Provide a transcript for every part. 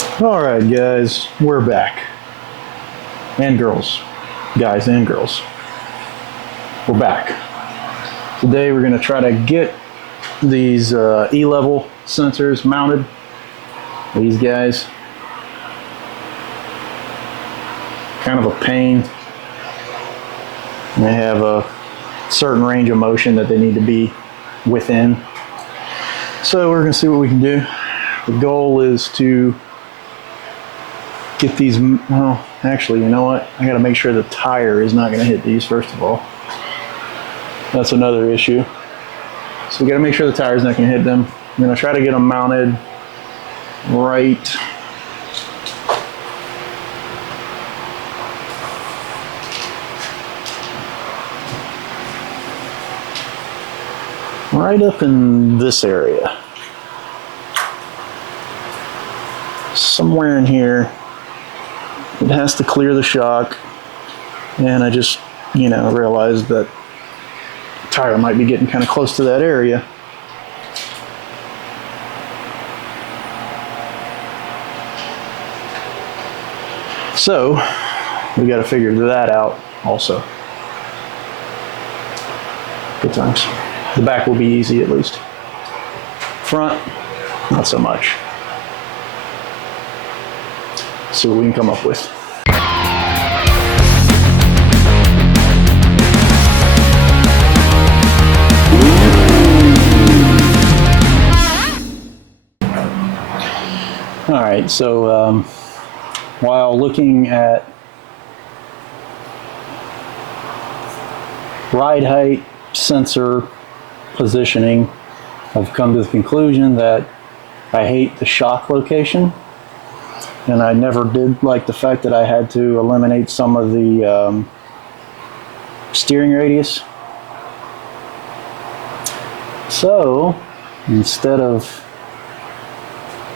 All right, guys, we're back. And girls. Guys and girls. We're back. Today we're going to try to get these E Level sensors mounted. These guys. Kind of a pain. They have a certain range of motion that they need to be within. So we're going to see what we can do. The goal is to get these, well, actually, you know what? I got to make sure the tire is not going to hit these first of all. That's another issue. So we got to make sure the tire is not going to hit them. I'm going to try to get them mounted right up in this area. Somewhere in here. It has to clear the shock, and I just, realized that the tire might be getting kind of close to that area. So we got to figure that out also. Good times. The back will be easy at least. Front, not so much. See what we can come up with. All right, so while looking at ride height sensor positioning, I've come to the conclusion that I hate the shock location. And I never did like the fact that I had to eliminate some of the steering radius. So instead of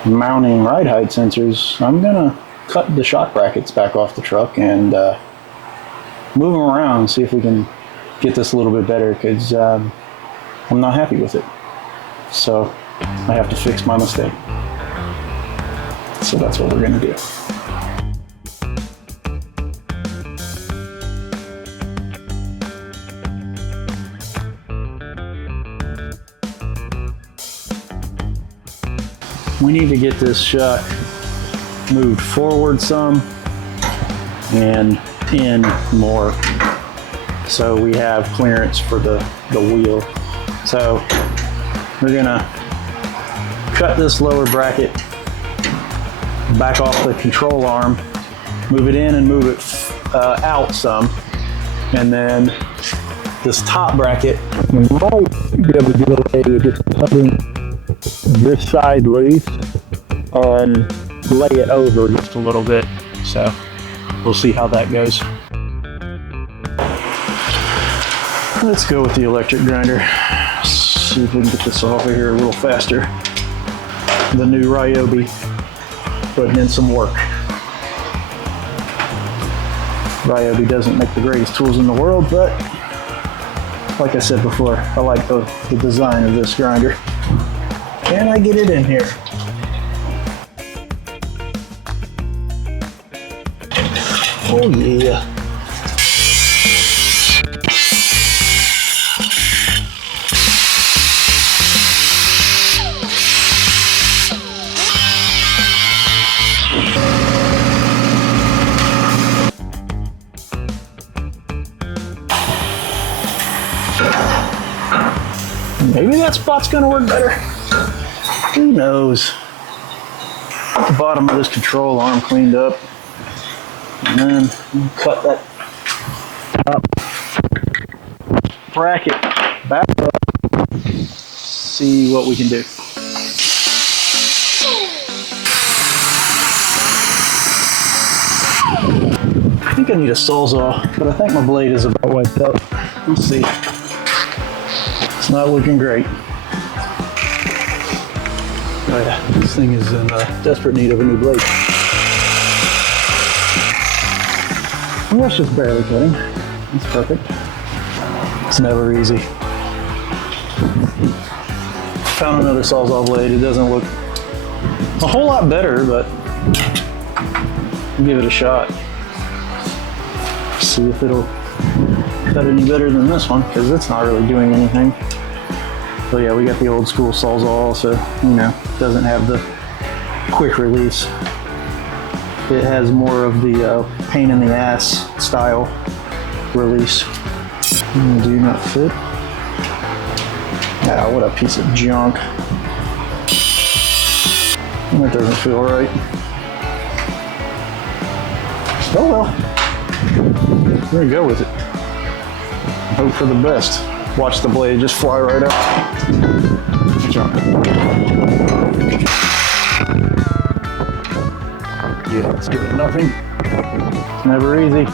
mounting ride height sensors, I'm gonna cut the shock brackets back off the truck and move them around and see if we can get this a little bit better, because I'm not happy with it. So I have to fix my mistake. So that's what we're going to do. We need to get this shock moved forward some and in more so we have clearance for the wheel. So we're going to cut this lower bracket back off the control arm, move it in and move it out some, and then this top bracket we might be able to get away with just cutting this side loose and lay it over just a little bit. So we'll see how that goes. Let's go with the electric grinder. See if we can get this off of here a little faster. The new Ryobi putting in some work. Ryobi doesn't make the greatest tools in the world, but like I said before, I like the design of this grinder. Can I get it in here? Oh yeah. Maybe that spot's gonna work better. Who knows? Get the bottom of this control arm cleaned up. And then we'll cut that top bracket back up. See what we can do. I think I need a Sawzall, but I think my blade is about wiped out. Let's see. It's not looking great. Oh yeah, this thing is in desperate need of a new blade. And that's just barely cutting. It's perfect. It's never easy. Found another Sawzall blade. It doesn't look a whole lot better, but Give it a shot. See if it'll cut any better than this one, because it's not really doing anything. So yeah, we got the old school Sawzall, so you know, it doesn't have the quick release. It has more of the pain in the ass style release. Do not fit. Ah, what a piece of junk. That doesn't feel right. Oh well. We're gonna go with it. Hope for the best. Watch the blade just fly right out. Jump. Yeah, let's give it nothing. It's never easy.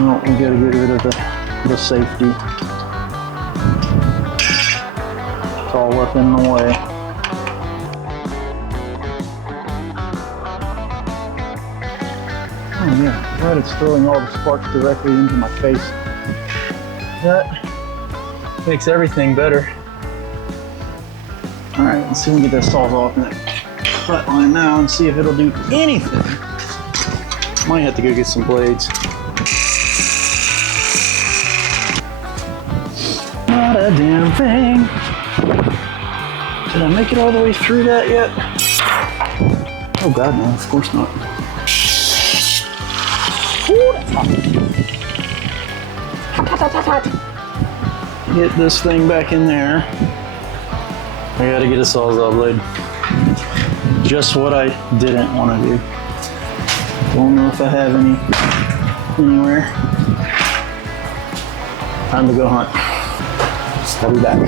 No, we gotta get rid of the safety. It's all up in the way. Oh yeah, right, it's throwing all the sparks directly into my face. That makes everything better. All right, let's see if we can get that Sawzall in that cut line now and see if it'll do anything. Might have to go get some blades. Not a damn thing. Did I make it all the way through that yet? Oh God, no, of course not. Ooh, that's hot. Get this thing back in there. I gotta get a Sawzall blade. Just what I didn't want to do. Don't know if I have any anywhere. Time to go hunt. I'll be back.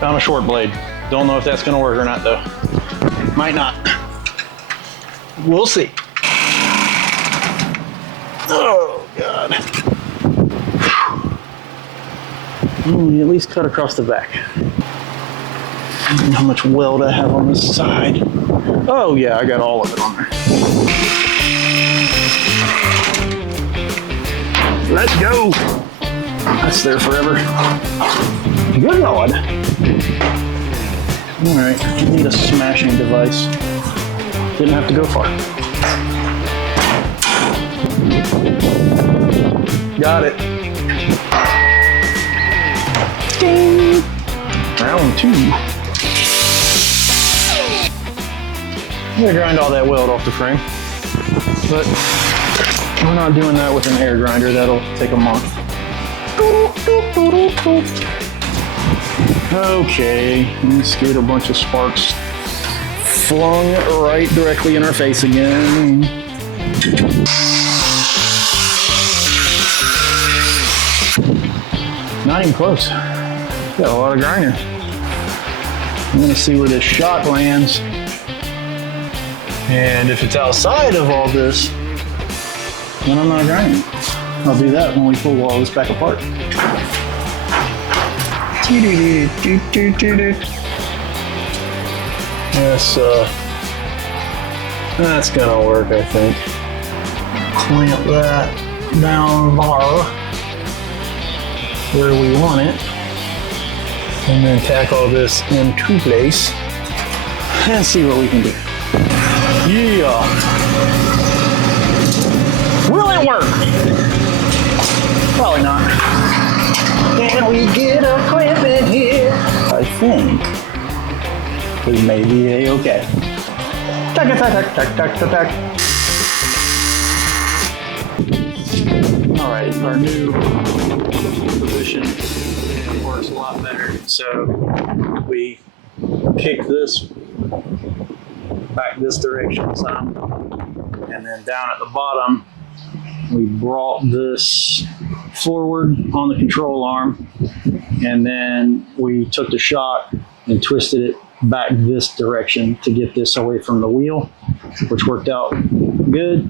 Found a short blade. Don't know if that's gonna work or not though. Might not. We'll see. Oh God. At least cut across the back. How much weld I have on this side. Oh yeah, I got all of it on there. Let's go. That's there forever. Good Lord. All right, I need a smashing device. Didn't have to go far. Got it. Ding. Round 2. I'm gonna grind all that weld off the frame, but we're not doing that with an air grinder. That'll take a month. Okay, let's get a bunch of sparks flung right directly in our face again. Not even close. Got a lot of grinder. I'm gonna see where this shot lands. And if it's outside of all this, then I'm not grinding. I'll do that when we pull all this back apart. Yes, that's gonna work, I think. Clamp that down where we want it. And then tack all this into place and see what we can do. Yeah. Will it work? Probably not. Can we get a clamp in here? I think we may be a-okay. Tack, tack, tack, tack, tack, tack. All right, our new position works a lot better. So we kick this back this direction some, and then down at the bottom we brought this forward on the control arm, and then we took the shock and twisted it back this direction to get this away from the wheel, which worked out good.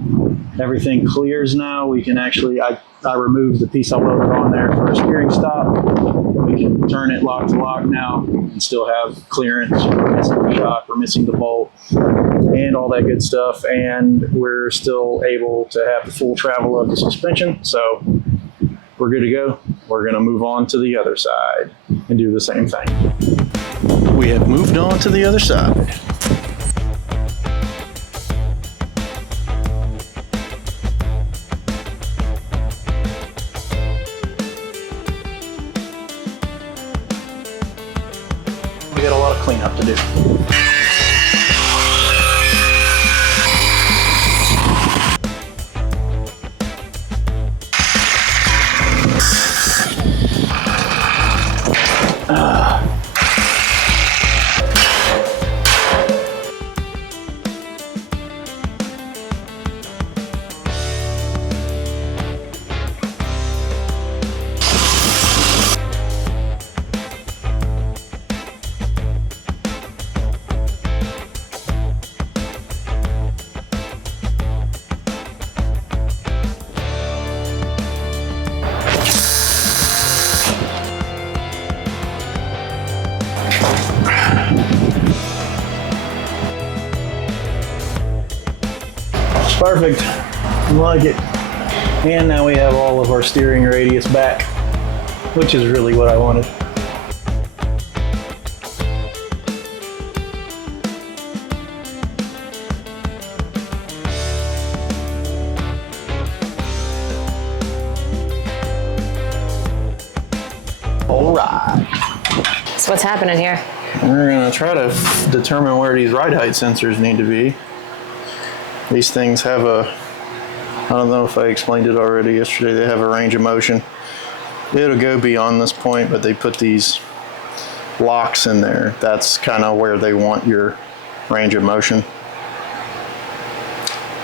Everything clears now. We can actually, I removed the piece I welded on there for a steering stop. We can turn it lock to lock now and still have clearance. We're missing the shock, we're missing the bolt, and all that good stuff. And we're still able to have the full travel of the suspension. So we're good to go. We're gonna move on to the other side and do the same thing. We have moved on to the other side. We got a lot of cleanup to do. Perfect, I like it. And now we have all of our steering radius back, which is really what I wanted. All right. So what's happening here? We're gonna try to determine where these ride height sensors need to be. These things have a, I don't know if I explained it already yesterday, they have a range of motion. It'll go beyond this point, but they put these locks in there. That's kind of where they want your range of motion.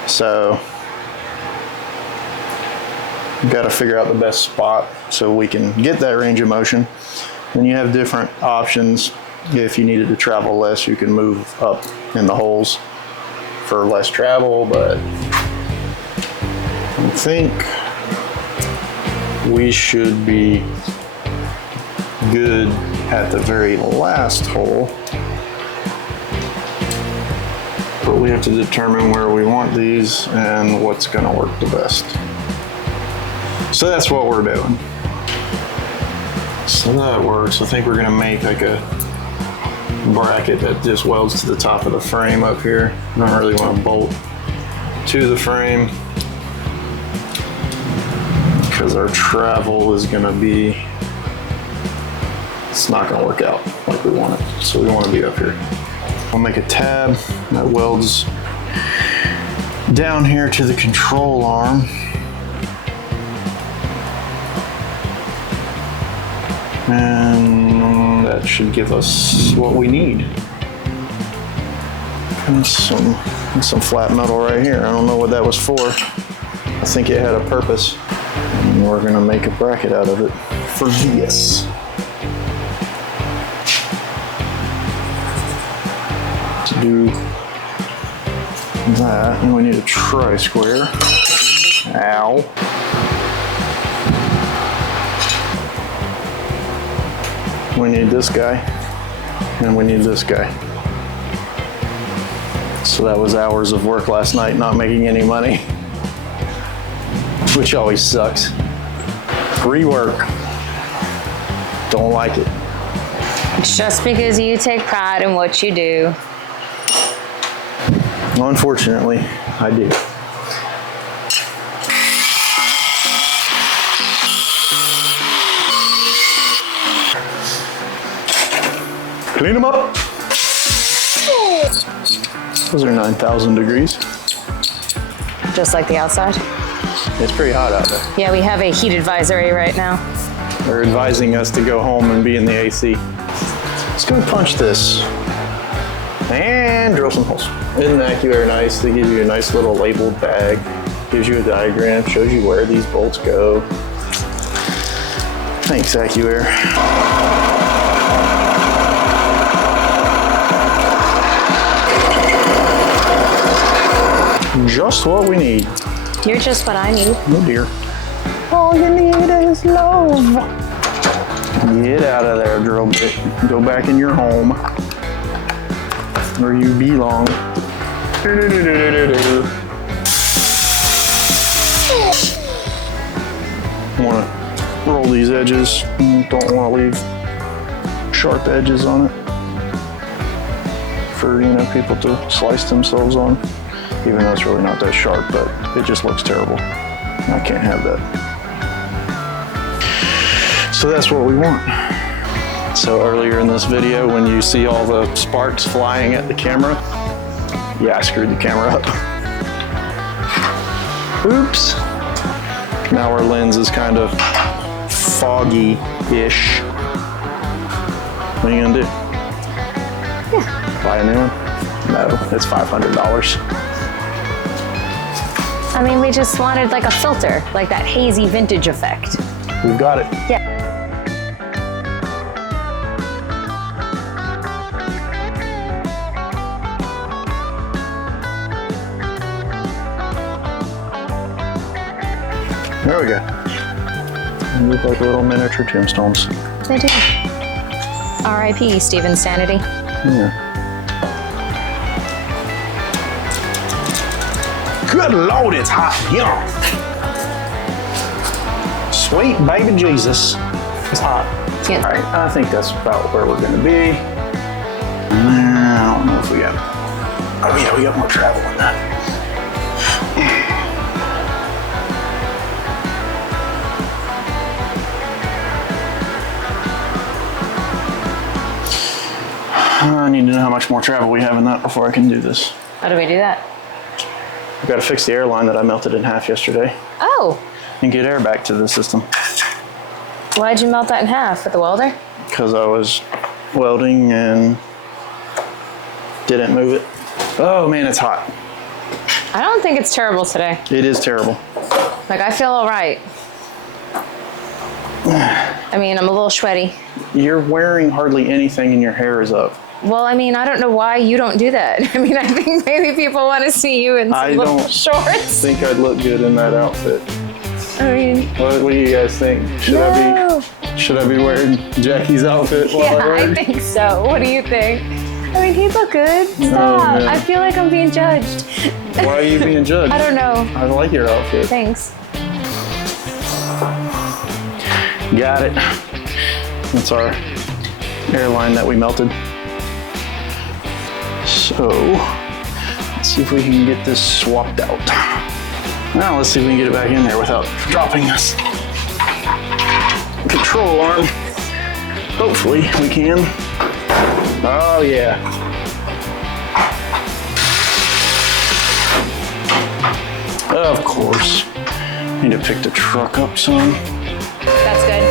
So, you got to figure out the best spot so we can get that range of motion. Then you have different options. If you needed to travel less, you can move up in the holes for less travel, but I think we should be good at the very last hole. But we have to determine where we want these and what's going to work the best. So that's what we're doing. So that works. I think we're going to make like a bracket that just welds to the top of the frame up here. I don't really want to bolt to the frame because our travel is going to be, it's not going to work out like we want it. So we want to be up here. I'll make a tab that welds down here to the control arm. And that should give us what we need. And some flat metal right here. I don't know what that was for. I think it had a purpose. And we're gonna make a bracket out of it for this. To do that, and we need a tri-square. Ow. We need this guy, and we need this guy. So that was hours of work last night, not making any money, which always sucks. Free work. Don't like it. Just because you take pride in what you do. Unfortunately, I do. Clean them up. Those are 9,000 degrees. Just like the outside? It's pretty hot out there. Yeah, we have a heat advisory right now. They're advising us to go home and be in the AC. Let's go punch this. And drill some holes. Isn't Accuair nice? They give you a nice little labeled bag. Gives you a diagram, shows you where these bolts go. Thanks, Accuair. Just what we need. You're just what I need. Oh dear. All you need is love. Get out of there, drill bit. Go back in your home where you belong. Want to roll these edges. Don't want to leave sharp edges on it. for, you know, people to slice themselves on, even though it's really not that sharp, but it just looks terrible. I can't have that. So that's what we want. So earlier in this video, when you see all the sparks flying at the camera, yeah, I screwed the camera up. Oops. Now our lens is kind of foggy-ish. What are you gonna do? Yeah. Buy a new one? No, it's $500. I mean, we just wanted like a filter, like that hazy vintage effect. We've got it. Yeah. There we go. They look like little miniature tombstones. They do. R.I.P. Stephen's sanity. Yeah. Good Lord, it's hot. Yum. Sweet baby Jesus. It's hot. Yeah. All right, I think that's about where we're gonna be. I don't know if we got, oh yeah, we got more travel than that. I need to know how much more travel we have in that before I can do this. How do we do that? I've got to fix the airline that I melted in half yesterday Oh, and get air back to the system. why'd you melt that in half with the welder? Because I was welding and didn't move it. Oh man, it's hot. I don't think it's terrible today. It is terrible. Like, I feel all right. I mean, I'm a little sweaty. You're wearing hardly anything and your hair is up. Well, I mean, I don't know why you don't do that. I mean, I think maybe people want to see you in some I little don't shorts. I think I'd look good in that outfit. I mean, What do you guys think? Should I be wearing Jackie's outfit while I yeah, work? I think so. What do you think? I mean, he'd look good. Stop. man. I feel like I'm being judged. Why are you being judged? I don't know. I like your outfit. Thanks. Got it. That's our airline that we melted. So, let's see if we can get this swapped out. Now let's see if we can get it back in there without dropping this control arm. Hopefully we can. Oh yeah. Of course. Need to pick the truck up some. That's good.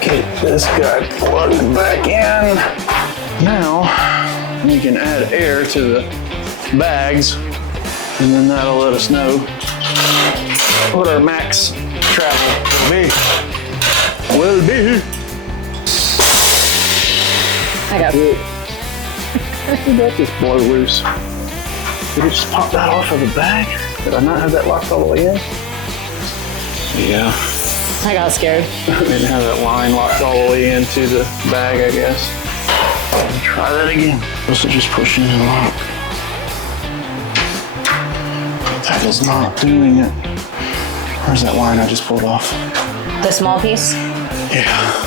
Get this guy plugged back in. Now we can add air to the bags, and then that'll let us know what our max travel will be. I got it. We got this blow loose. Did it just pop that off of the bag? Did I not have that locked all the way in? Yeah. I got scared. Didn't have that line locked all the way into the bag, I guess. Try that again. Supposed to just push in and lock. That is not doing it. Where's that line I just pulled off? The small piece? Yeah.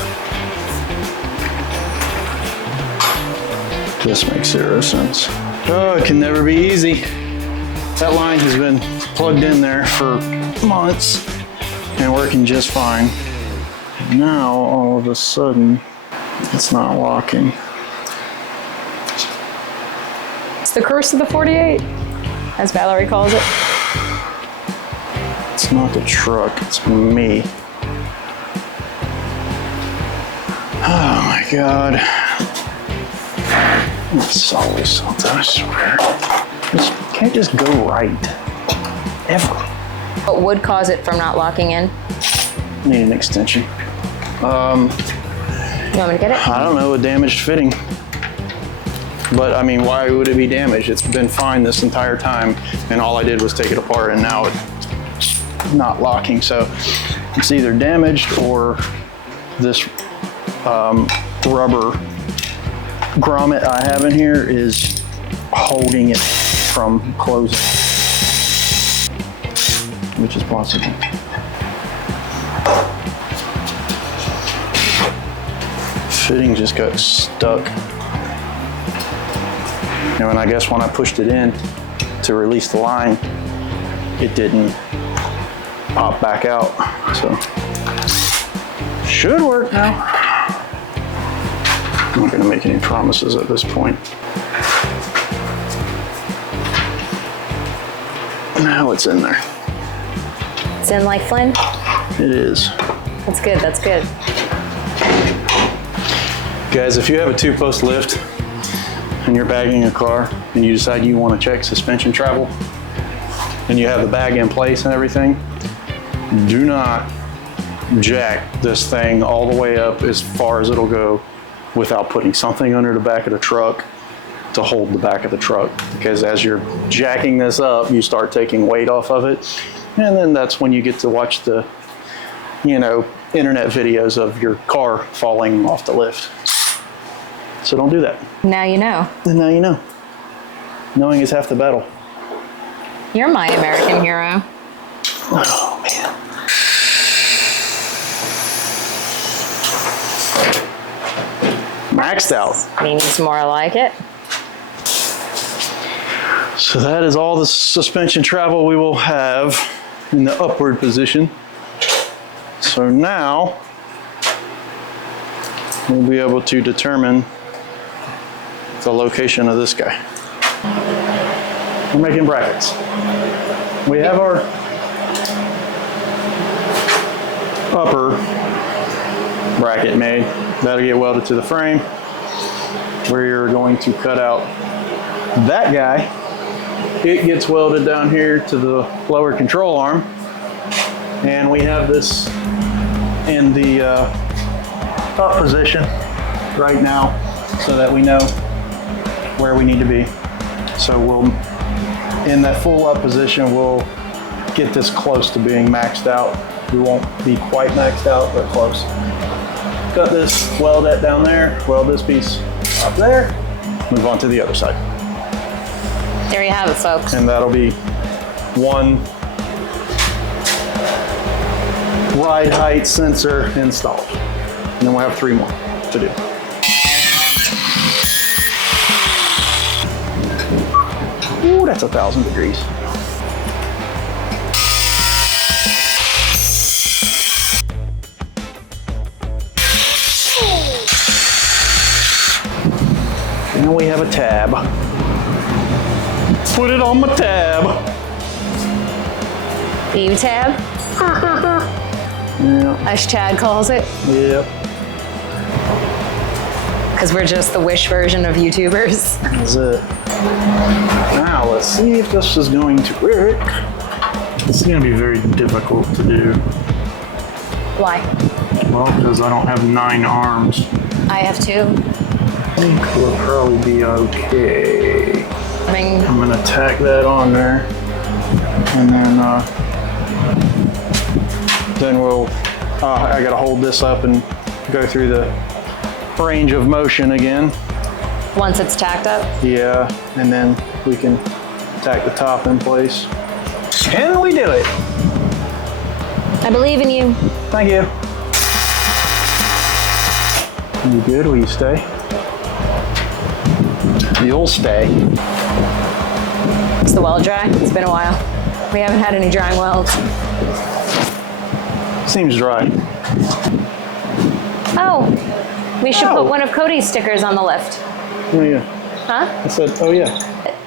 This makes zero sense. Oh, it can never be easy. That line has been plugged in there for months and working just fine. Now, all of a sudden, it's not locking. It's the curse of the 48, as Valerie calls it. It's not the truck, it's me. Oh my God. It's always something, I swear. It can't just go right. Ever. What would cause it from not locking in? Need an extension. You want me to get it? I don't know, a damaged fitting. But I mean, why would it be damaged? It's been fine this entire time, and all I did was take it apart, and now it's not locking. So it's either damaged or this rubber grommet I have in here is holding it from closing, which is possible. fitting just got stuck. And I guess when I pushed it in to release the line, it didn't pop back out. So should work now. I'm not gonna make any promises at this point. Now it's in there. It's in like Flynn? It is. That's good, that's good. Guys, if you have a 2-post lift and you're bagging a car and you decide you want to check suspension travel and you have the bag in place and everything, do not jack this thing all the way up as far as it'll go without putting something under the back of the truck to hold the back of the truck. Because as you're jacking this up, you start taking weight off of it. And then that's when you get to watch the, internet videos of your car falling off the lift. So don't do that. Now you know. And now you know. Knowing is half the battle. You're my American hero. Oh, man. Maxed out. Means more like it. So that is all the suspension travel we will have in the upward position. So now we'll be able to determine the location of this guy. We're making brackets. We have our upper bracket made. That'll get welded to the frame. We're going to cut out that guy. It gets welded down here to the lower control arm. And we have this in the up position right now so that we know where we need to be. So we'll, in that full up position, we'll get this close to being maxed out. We won't be quite maxed out, but close. Cut this, weld that down there, weld this piece up there, move on to the other side. There you have it, folks. And that'll be one ride height sensor installed. And then we'll have 3 more to do. Ooh, that's 1,000 degrees. Now we have a tab. Put it on my tab. U-tab, Yeah. as Chad calls it. Yep. Because we're just the Wish version of YouTubers. That's it. Now let's see if this is going to work. This is going to be very difficult to do. Why? Well, because I don't have 9 arms. I have 2. I think we'll probably be okay. I mean, I'm gonna tack that on there, and then we'll. I gotta hold this up and go through the range of motion again. once it's tacked up. Yeah, and then we can tack the top in place. Can we do it? I believe in you. Thank you. You good? Will you stay? You'll stay. Is the weld dry? It's been a while. We haven't had any drying welds. Seems dry. Oh, we should Oh. put one of Cody's stickers on the lift. Oh yeah. Huh? I said, oh yeah.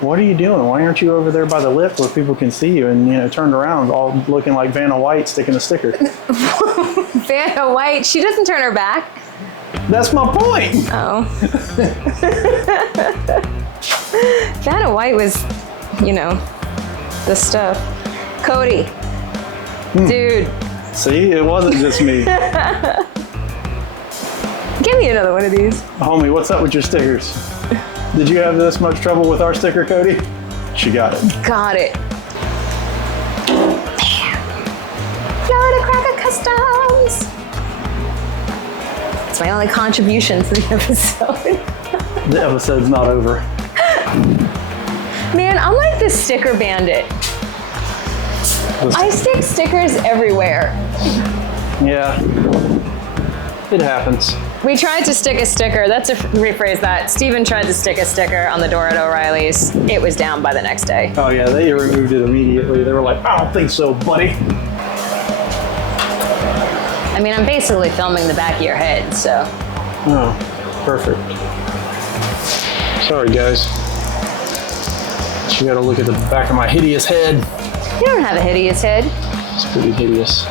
What are you doing? Why aren't you over there by the lift where people can see you and, turned around all looking like Vanna White sticking a sticker? Vanna White, she doesn't turn her back. That's my point. Oh. Vanna White was, the stuff. Cody. Dude. See, it wasn't just me. Give me another one of these. Homie, what's up with your stickers? Did you have this much trouble with our sticker, Cody? She got it. Got it. Florida Cracker Customs. It's my only contribution to the episode. The episode's not over. Man, I'm like the sticker bandit. I stick stickers everywhere. Yeah. It happens. We tried to stick a sticker. Let's rephrase that. Steven tried to stick a sticker on the door at O'Reilly's. It was down by the next day. Oh yeah, they removed it immediately. They were like, I don't think so, buddy. I mean, I'm basically filming the back of your head, so. Oh, perfect. Sorry, guys. You gotta look at the back of my hideous head. You don't have a hideous head. It's pretty hideous.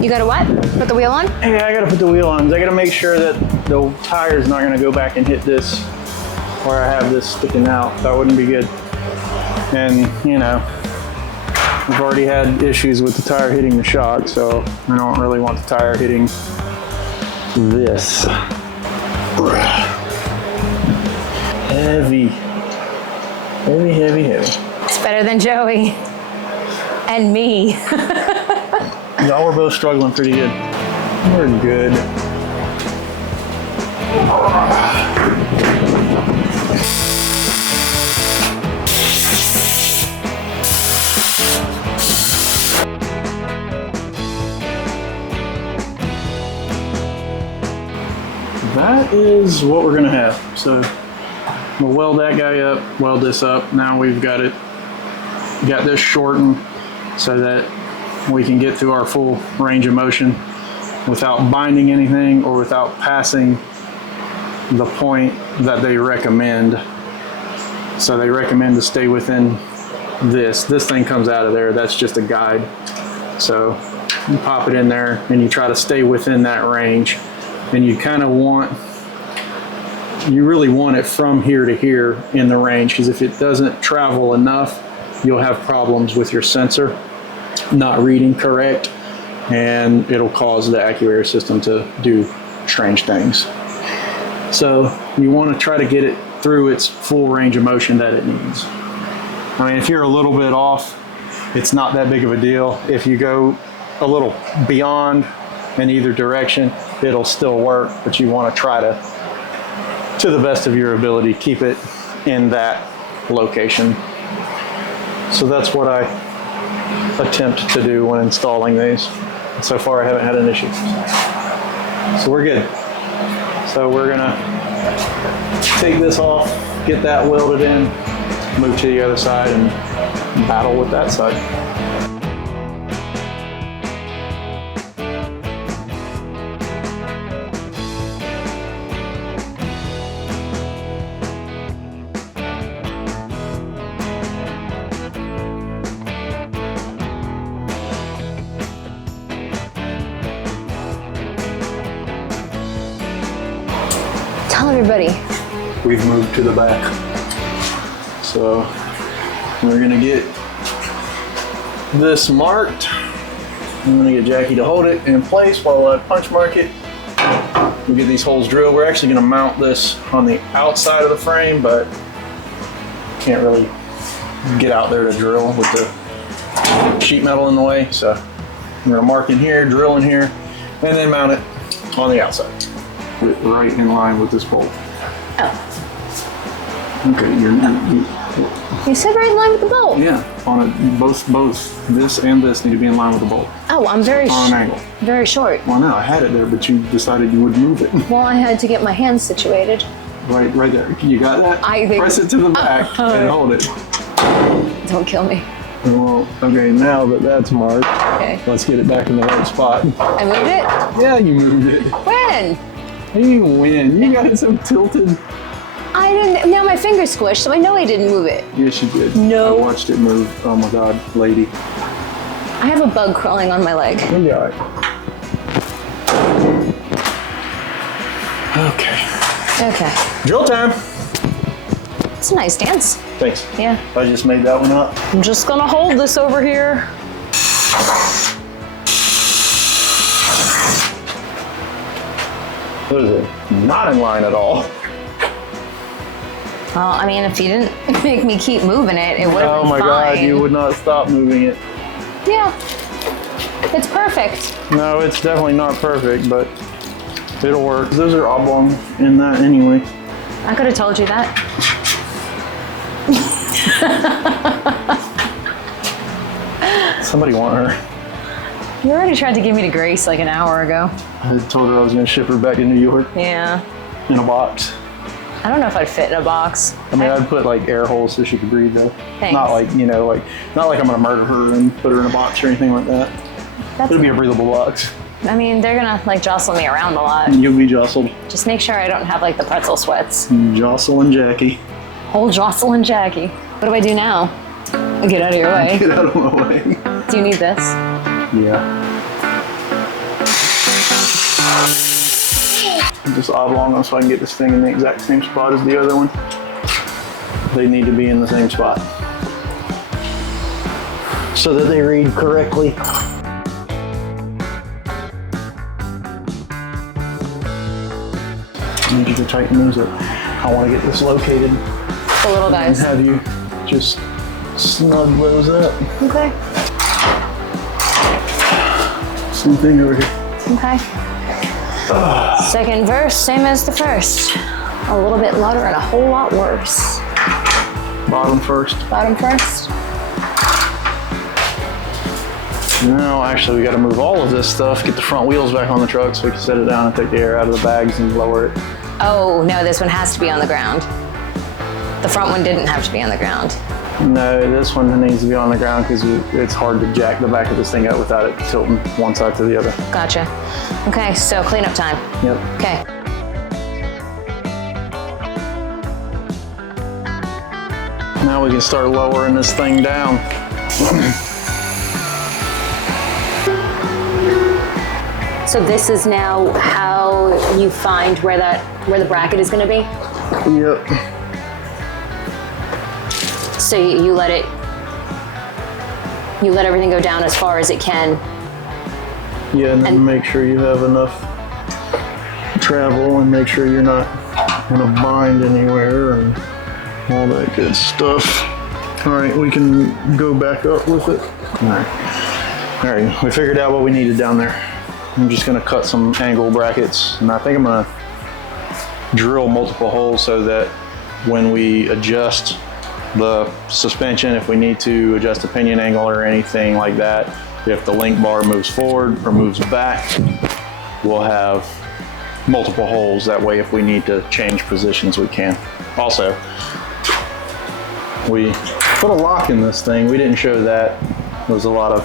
You gotta what? Put the wheel on? Yeah, I gotta put the wheel on. I gotta make sure that the tire's not gonna go back and hit this where I have this sticking out. That wouldn't be good. And, you know, I've already had issues with the tire hitting the shock, so I don't really want the tire hitting this. Heavy. Heavy, heavy, heavy. It's better than Joey. And me. Y'all were both struggling pretty good. We're good. That is what we're gonna have. So we'll weld that guy up, weld this up. Now we've got this shortened so that we can get through our full range of motion without binding anything or without passing the point that they recommend. So they recommend to stay within this. This thing comes out of there. That's just a guide. So you pop it in there and you try to stay within that range. And you kind of you really want it from here to here in the range, because if it doesn't travel enough, you'll have problems with your sensor not reading correct, and it'll cause the Accuair system to do strange things. So you want to try to get it through its full range of motion that it needs. I mean, if you're a little bit off, it's not that big of a deal. If you go a little beyond in either direction, it'll still work, but you want to try to the best of your ability, keep it in that location. So that's what I attempt to do when installing these. And so far I haven't had an issue. So we're good. So we're gonna take this off, get that welded in, move to the other side and battle with that side. Tell everybody. We've moved to the back. So we're gonna get this marked. I'm gonna get Jackie to hold it in place while I punch mark it. We'll get these holes drilled. We're actually gonna mount this on the outside of the frame, but can't really get out there to drill with the sheet metal in the way. So I'm gonna mark in here, drill in here, and then mount it on the outside. Put it right in line with this bolt. Oh. Okay, You said right in line with the bolt. yeah, on it, both this and this need to be in line with the bolt. Oh, I'm very on an angle. very short. Well, no, I had it there, but you decided you would move it. Well, I had to get my hands situated. Right there. You got that? Press it to the back and hold it. Don't kill me. Well, okay, now that that's marked, Okay. let's get it back in the right spot. I moved it? Yeah, you moved it. When? You win. You got it so tilted. I didn't. Now my finger's squished, so I know I didn't move it. Yes, you did. No. I watched it move. Oh my God, lady. I have a bug crawling on my leg. You'll be all right. Okay. Okay. Drill time. It's a nice dance. Thanks. Yeah. I just made that one up. I'm just gonna hold this over here. What is it? Not in line at all. Well, I mean, if you didn't make me keep moving it, it would have Oh been my fine. God, you would not stop moving it. Yeah. It's perfect. No, it's definitely not perfect, but it'll work. Those are oblong in that anyway. I could have told you that. Somebody want her. You already tried to give me to Grace like an hour ago. I told her I was going to ship her back to New York Yeah. in a box. I don't know if I'd fit in a box. I mean, I'd put like air holes so she could breathe though. Thanks. Not like, you know, like, not like I'm going to murder her and put her in a box or anything like that. It'll be a breathable box. I mean, they're gonna like jostle me around a lot. You'll be jostled. Just make sure I don't have like the pretzel sweats. Jostle and Jackie. Whole Jostle and Jackie. What do I do now? Get out of your way. Get out of my way. Do you need this? Yeah. Just oblong them so I can get this thing in the exact same spot as the other one. They need to be in the same spot so that they read correctly. I need you to tighten those up. I want to get this located The little and guys. have you just snug those up. Okay. Same thing over here. Okay. Second verse, same as the first. A little bit louder and a whole lot worse. Bottom first. Bottom first. No, actually, we got to move all of this stuff, get the front wheels back on the truck so we can set it down and take the air out of the bags and lower it. Oh, no, this one has to be on the ground. The front one didn't have to be on the ground. No, this one needs to be on the ground because it's hard to jack the back of this thing up without it tilting one side to the other. Gotcha. Okay, so cleanup time. Yep. Okay. Now we can start lowering this thing down. So this is now how you find where the bracket is going to be? Yep. So you let everything go down as far as it can. Yeah, and then And- make sure you have enough travel and make sure you're not in a bind anywhere and all that good stuff. All right, we can go back up with it. All right, we figured out what we needed down there. I'm just gonna cut some angle brackets, and I think I'm gonna drill multiple holes so that when we adjust the suspension, if we need to adjust the pinion angle or anything like that, if the link bar moves forward or moves back, we'll have multiple holes. That way, if we need to change positions, we can. Also, we put a lock in this thing. We didn't show that. There was a lot of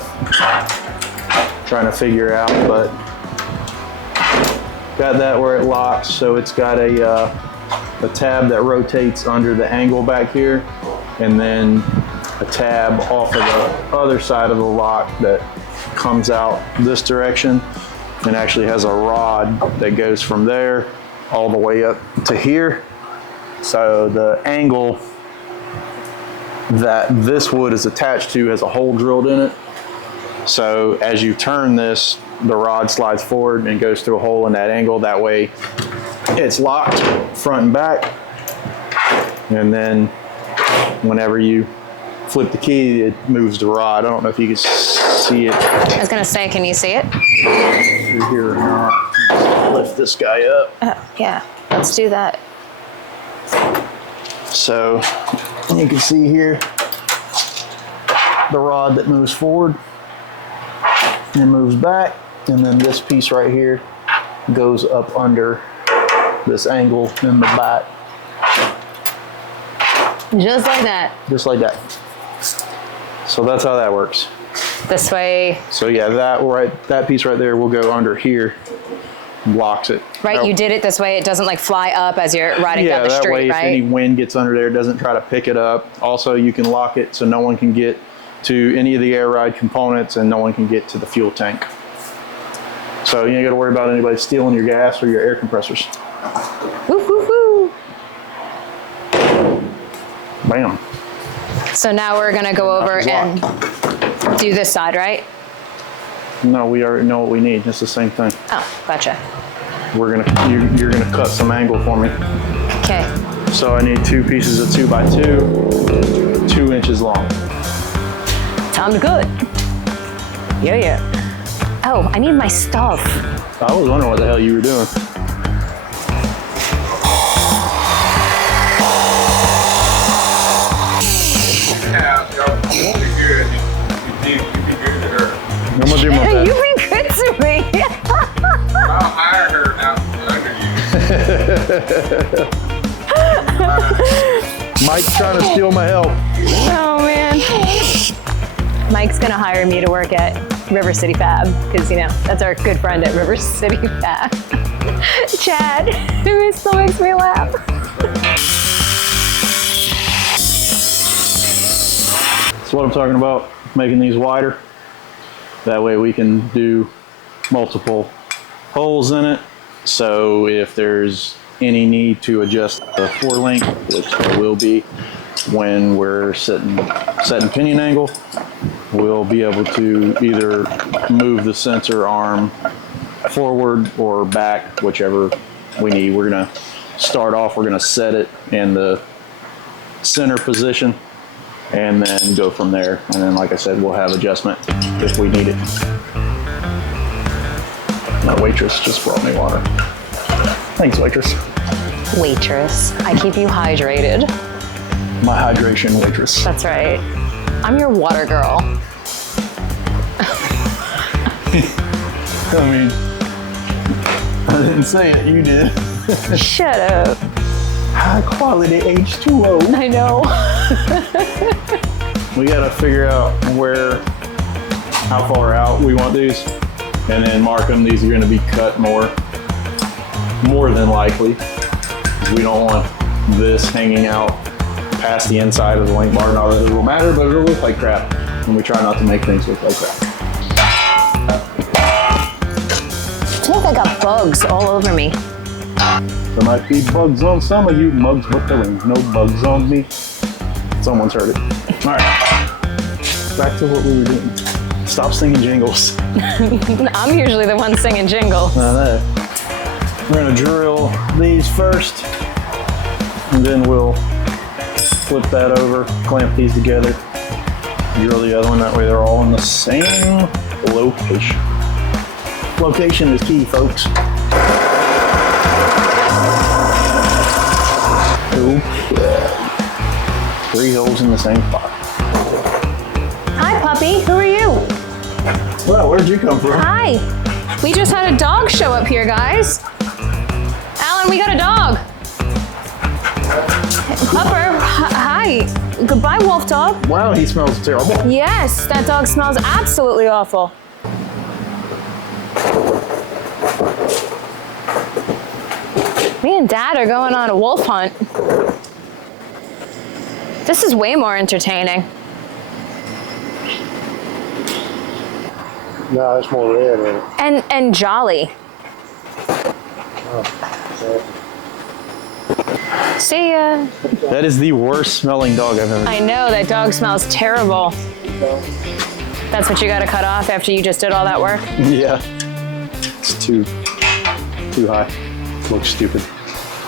trying to figure out, but got that where it locks. So it's got a tab that rotates under the angle back here, and then a tab off of the other side of the lock that comes out this direction and actually has a rod that goes from there all the way up to here. So the angle that this wood is attached to has a hole drilled in it. So as you turn this, the rod slides forward and goes through a hole in that angle. That way it's locked front and back. And then whenever you flip the key, it moves the rod. I don't know if you can see it I was gonna say, can you see it? through here or not. Lift this guy up. Yeah, let's do that. So you can see here the rod that moves forward and moves back, and then this piece right here goes up under this angle in the back. Just like that. Just like that. So that's how that works. This way, So yeah, that piece right there will go under here, blocks it. right? That- You did it this way. It doesn't like fly up as you're riding Yeah, down the that street, way if any right? wind gets under there, it doesn't try to pick it up. Also, you can lock it so no one can get to any of the air ride components and no one can get to the fuel tank. So you ain't got to worry about anybody stealing your gas or your air compressors. Woo, woo, woo. Bam. So now we're gonna go over It's and do this side, right? No, we already know what we need. It's the same thing. Oh, gotcha. You're gonna cut some angle for me. Okay. So I need 2 pieces of 2x2, 2 inches long. Time to good. Yeah. Oh, I need my stuff. I was wondering what the hell you were doing. Mike's trying to steal my help. Oh man. Mike's gonna hire me to work at River City Fab because you know that's our good friend at River City Fab. Chad, it still makes me laugh. That's what I'm talking about, making these wider. That way we can do multiple holes in it. So if there's any need to adjust the floor length, which there will be when we're setting pinion angle, we'll be able to either move the sensor arm forward or back, whichever we need. We're gonna start off, we're gonna set it in the center position and then go from there. And then, like I said, we'll have adjustment if we need it. My waitress just brought me water. Thanks, waitress. Waitress, I keep you hydrated. My hydration waitress. That's right. I'm your water girl. I mean, I didn't say it, you did. Shut up. High quality H2O. I know. We gotta figure out how far out we want these, and then mark them. These are gonna be cut more than likely. We don't want this hanging out past the inside of the link bar. Not that it will matter, but it'll look like crap. And we try not to make things look like crap. I feel like I got bugs all over me. There might be bugs on some of you mugs, but there ain't no bugs on me. Someone's heard it. All right, back to what we were doing. Stop singing jingles. I'm usually the one singing jingles. I know. We're gonna drill these first, and then we'll flip that over, clamp these together, drill the other one. That way they're all in the same location. Location is key, folks. Okay. 3 holes in the same spot. Hi, puppy. Who are you? Well, where'd you come from? Hi. We just had a dog show up here, guys. Alan, we got a dog. Pupper, hi. Goodbye, wolf dog. Wow, he smells terrible. Yes, that dog smells absolutely awful. Me and Dad are going on a wolf hunt. This is way more entertaining. No, it's more red in it. And jolly. See ya. That is the worst smelling dog I've ever seen. I know, that dog smells terrible. That's what you gotta cut off after you just did all that work? Yeah. It's too high. Looks stupid.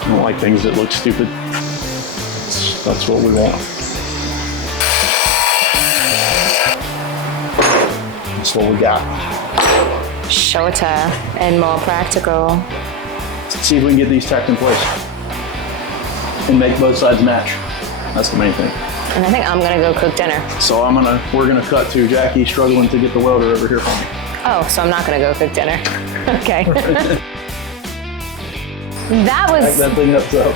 I don't like things that look stupid. That's what we want. That's what we got. Shorter and more practical. Let's see if we can get these tacked in place and make both sides match. That's the main thing. And I think I'm gonna go cook dinner. So we're gonna cut to Jackie struggling to get the welder over here for me. Oh, so I'm not gonna go cook dinner. Okay. That Back was that thing up top.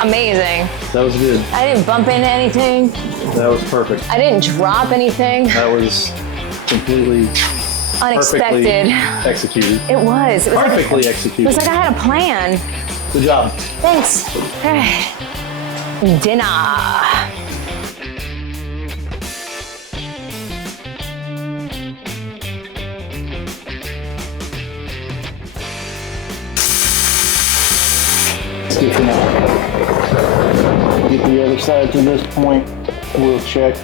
amazing. That was good. I didn't bump into anything. That was perfect. I didn't drop anything. That was completely Unexpected. perfectly executed. It was. It was Perfectly like, executed. It was like I had a plan. Good job. Thanks. Dinner. Get the other side to this point. We'll check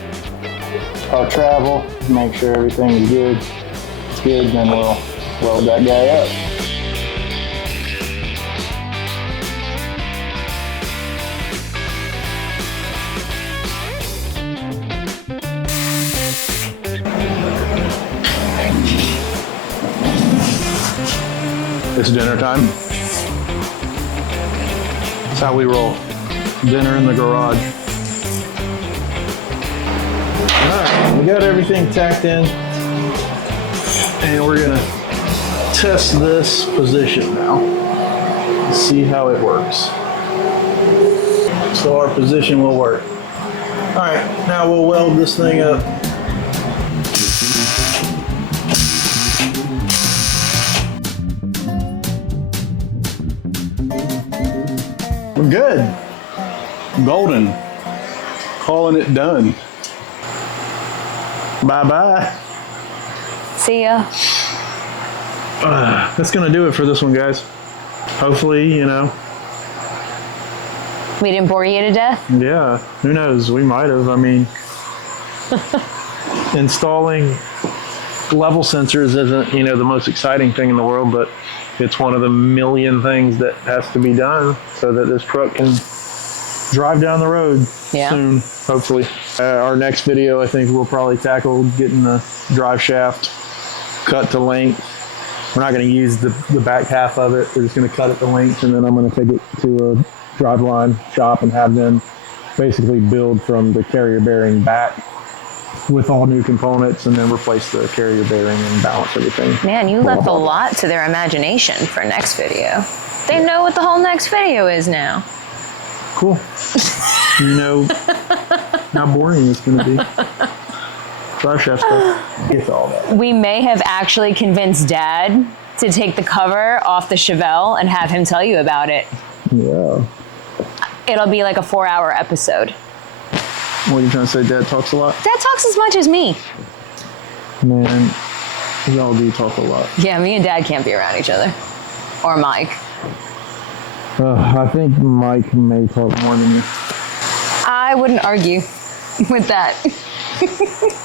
our travel, make sure everything is good. It's good, then we'll weld that guy up. It's dinner time. That's how we roll. Dinner in the garage. Alright, we got everything tacked in. And we're gonna test this position now. see how it works. So our position will work. All right, now we'll weld this thing up. We're good. Golden. Calling it done. Bye-bye. See ya. That's gonna do it for this one, guys. Hopefully, you know. We didn't bore you to death? Yeah, who knows? We might have. I mean, installing level sensors isn't, you know, the most exciting thing in the world, but it's one of the million things that has to be done so that this truck can drive down the road soon, hopefully. Our next video, I think we'll probably tackle getting the drive shaft cut to length. We're not going to use the back half of it. We're just going to cut it to length, and then I'm going to take it to a driveline shop and have them basically build from the carrier bearing back with all new components, and then replace the carrier bearing and balance everything. Man, you left a lot to their imagination for next video. They know what the whole next video is now. Cool. You know how boring it's going to be. Drive shaft stuff. It's all that. We may have actually convinced Dad to take the cover off the Chevelle and have him tell you about it. Yeah. It'll be like a 4-hour episode. What are you trying to say? Dad talks a lot? Dad talks as much as me. Man, y'all do talk a lot. Yeah, me and Dad can't be around each other. Or Mike. I think Mike may talk more than you. I wouldn't argue with that.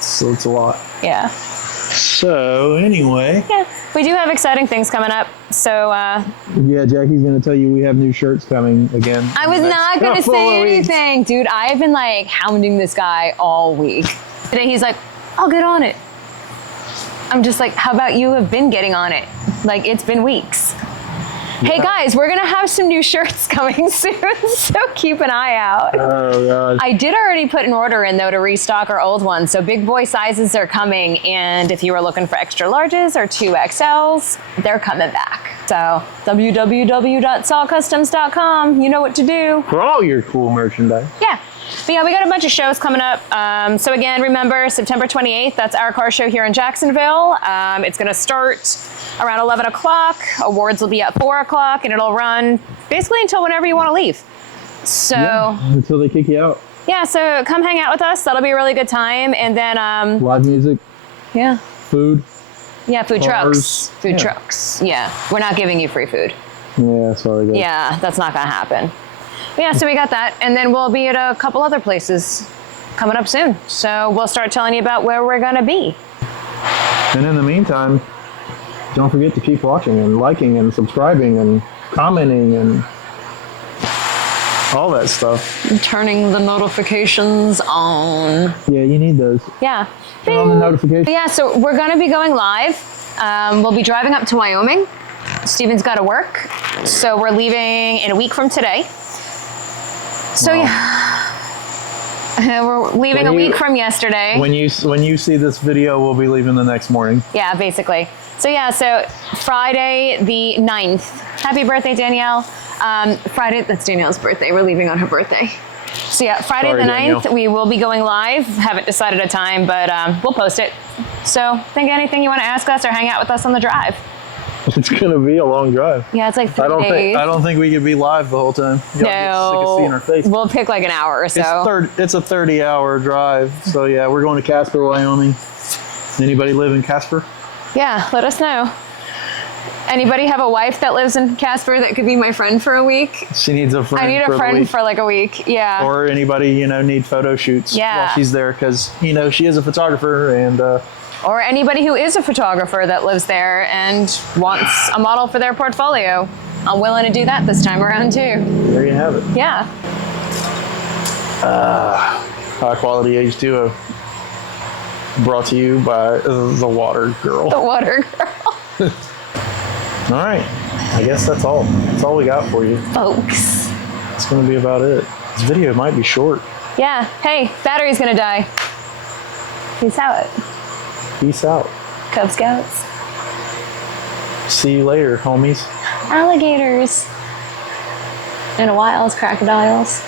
So it's a lot. Yeah. So anyway. Yeah, we do have exciting things coming up. So yeah, Jackie's gonna tell you we have new shirts coming again. I was not gonna say anything, dude. I have been like hounding this guy all week. Today he's like, I'll get on it. I'm just like, how about you have been getting on it? Like, it's been weeks. Yeah. Hey guys, we're gonna have some new shirts coming soon, so keep an eye out. Oh God. I did already put an order in though to restock our old ones, so big boy sizes are coming, and if you were looking for extra larges or 2XLs, they're coming back. So www.sawcustoms.com, you know what to do. For all your cool merchandise. Yeah. But yeah, we got a bunch of shows coming up. So again, remember September 28th, that's our car show here in Jacksonville. It's gonna start around 11 o'clock. Awards will be at 4 o'clock, and it'll run basically until whenever you wanna leave. So. Yeah, until they kick you out. Yeah, so come hang out with us. That'll be a really good time. And then. Live music. Yeah. Food. Yeah, food Cars. trucks. Food trucks. Yeah, we're not giving you free food. Yeah, sorry guys. Yeah, that's not gonna happen. But yeah, so we got that. And then we'll be at a couple other places coming up soon. So we'll start telling you about where we're gonna be. And in the meantime, don't forget to keep watching and liking and subscribing and commenting and all that stuff. And turning the notifications on. Yeah, you need those. Yeah. Turn on the notifications. Yeah, so we're gonna be going live. We'll be driving up to Wyoming. Steven's gotta work. So we're leaving in a week from today. So wow. Yeah, we're leaving a week from yesterday. When you see this video, we'll be leaving the next morning. Yeah, basically. So yeah, so Friday the 9th. Happy birthday, Danielle. Friday, that's Danielle's birthday. We're leaving on her birthday. So yeah, Friday the 9th, Danielle. We will be going live. Haven't decided a time, but we'll post it. So think anything you want to ask us or hang out with us on the drive. It's gonna be a long drive. Yeah, it's like 3 days. I don't think we could be live the whole time. Y'all get sick of seeing our face. We'll pick like an hour or so. It's a 30-hour drive. So yeah, we're going to Casper, Wyoming. Anybody live in Casper? Yeah, let us know. Anybody have a wife that lives in Casper that could be my friend for a week? She needs a friend. I need a friend for like a week. Yeah. Or anybody need photo shoots while she's there, because she is a photographer and. Or anybody who is a photographer that lives there and wants a model for their portfolio. I'm willing to do that this time around too. There you have it. Yeah. High quality H2O. Brought to you by the Water Girl. The Water Girl. All right. I guess that's all. That's all we got for you. Folks. That's going to be about it. This video might be short. Yeah. Hey, battery's going to die. Peace out. Peace out. Cub Scouts. See you later, homies. Alligators. in a while is crocodiles.